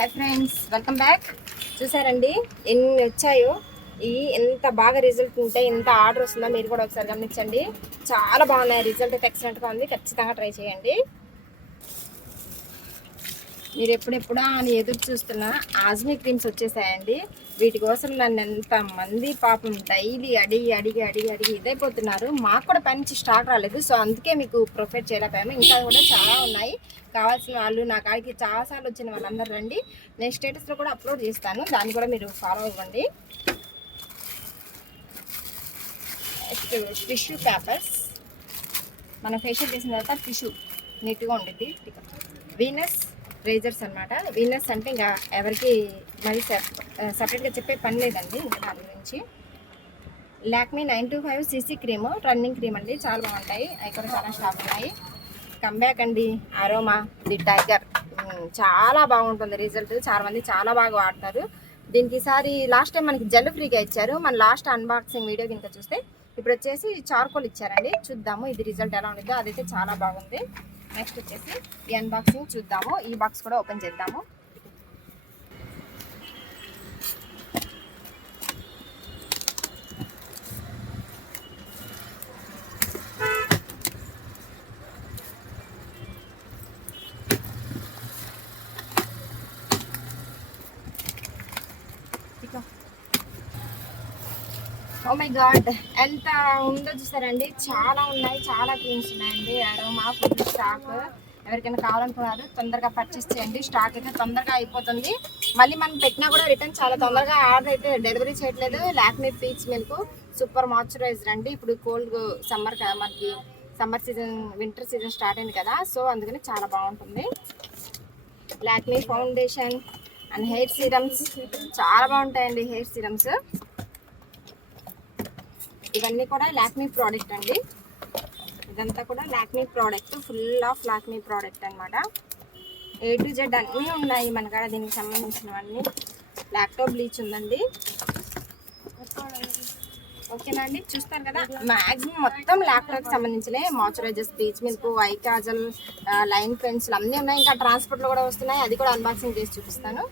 Hi friends, welcome back. చూసారండి ఎన్ని వచ్చాయో, ఎంత బాగా రిజల్ట్ ఉంటే ఎంత ఆర్డర్ వస్తుందో మీరు కూడా ఒకసారి గమనించండి. చాలా బాగున్నాయి, రిజల్ట్ అయితే ఎక్సలెంట్గా ఉంది. ఖచ్చితంగా ట్రై చేయండి. మీరు ఎప్పుడెప్పుడా అని ఎదురు చూస్తున్న ఆజ్మీ క్రీమ్స్ వచ్చేసాయండి. వీటి కోసం నన్ను ఎంతమంది పాపం డైలీ అడిగి ఇదైపోతున్నారు. మాకు కూడా పని నుంచి స్టాక్ రాలేదు, సో అందుకే మీకు ప్రొఫైల్ చేయలేకపోయాము. ఇంకా కూడా చాలా ఉన్నాయి. కావాల్సిన వాళ్ళు నా కాడికి చాలాసార్లు వచ్చిన వాళ్ళందరూ రండి. నేను స్టేటస్లో కూడా అప్లోడ్ చేస్తాను, దాన్ని కూడా మీరు ఫాలో అవ్వండి. టిష్యూ పేపర్స్, మన ఫేషియల్ చేసిన తర్వాత టిష్యూ నీట్గా ఉండిద్ది. వీనస్ రేజర్స్ అనమాట. వీనస్ అంటే ఇంకా ఎవరికి మరి సపరేట్గా చెప్పే పని లేదండి ఇంకా దాని గురించి. Lakme 925 CC cream, running cream అండి. చాలా బాగుంటాయి, అవి కూడా చాలా స్టాక్ ఉన్నాయి. కమ్బ్యాక్ అండి అరోమా ది టైగర్, చాలా బాగుంటుంది రిజల్ట్. చాలా మంది చాలా బాగా వాడతారు దీనికి. ఈసారి లాస్ట్ టైం మనకి జెల్ ఫ్రీగా ఇచ్చారు. మన లాస్ట్ అన్బాక్సింగ్ వీడియో కనుక చూస్తే ఇప్పుడు వచ్చేసి చార్కోల్ ఇచ్చారండి. చూద్దాము ఇది రిజల్ట్ ఎలా ఉంటుందో. అదైతే చాలా బాగుంది. నెక్స్ట్ వచ్చేసి ఈ అన్బాక్సింగ్ చూద్దాము. ఈ బాక్స్ కూడా ఓపెన్ చేద్దాము. ఓ మై గాడ్, ఎంత ఉందో చూసారండి. చాలా ఉన్నాయి, చాలా క్రీమ్స్ ఉన్నాయండి. Aroma full stock. ఎవరికైనా కావాలనుకున్నారు తొందరగా పర్చేస్ చేయండి. స్టాక్ అయితే తొందరగా అయిపోతుంది. మళ్ళీ మనం పెట్టినా కూడా రిటర్న్ చాలా తొందరగా ఆర్డర్ అయితే డెలివరీ చేయట్లేదు. Lakme peach milk super moisturiser అండి. ఇప్పుడు కోల్డ్ సమ్మర్ కదా, మనకి summer season winter season start అయింది కదా, సో అందుకని చాలా బాగుంటుంది. Lakme foundation and hair serums చాలా బాగుంటాయండి. హెయిర్ సీరమ్స్ ఇవన్నీ కూడా లాక్మీ ప్రోడక్ట్ అండి. ఇదంతా కూడా Lakme product, full of Lakme product అనమాట. A to Z అన్నీ ఉన్నాయి మన కాడ దీనికి సంబంధించినవన్నీ. లాక్టో బ్లీచ్ ఉందండి. ఓకేనా అండి, చూస్తారు కదా మ్యాక్సిమం మొత్తం లాక్టోకి సంబంధించిన moisturisers, peach milk, eye kajal, line pencil అన్నీ ఉన్నాయి. ఇంకా ట్రాన్స్పోర్ట్లో కూడా వస్తున్నాయి, అది కూడా అన్బాక్సింగ్ చేసి చూపిస్తాను.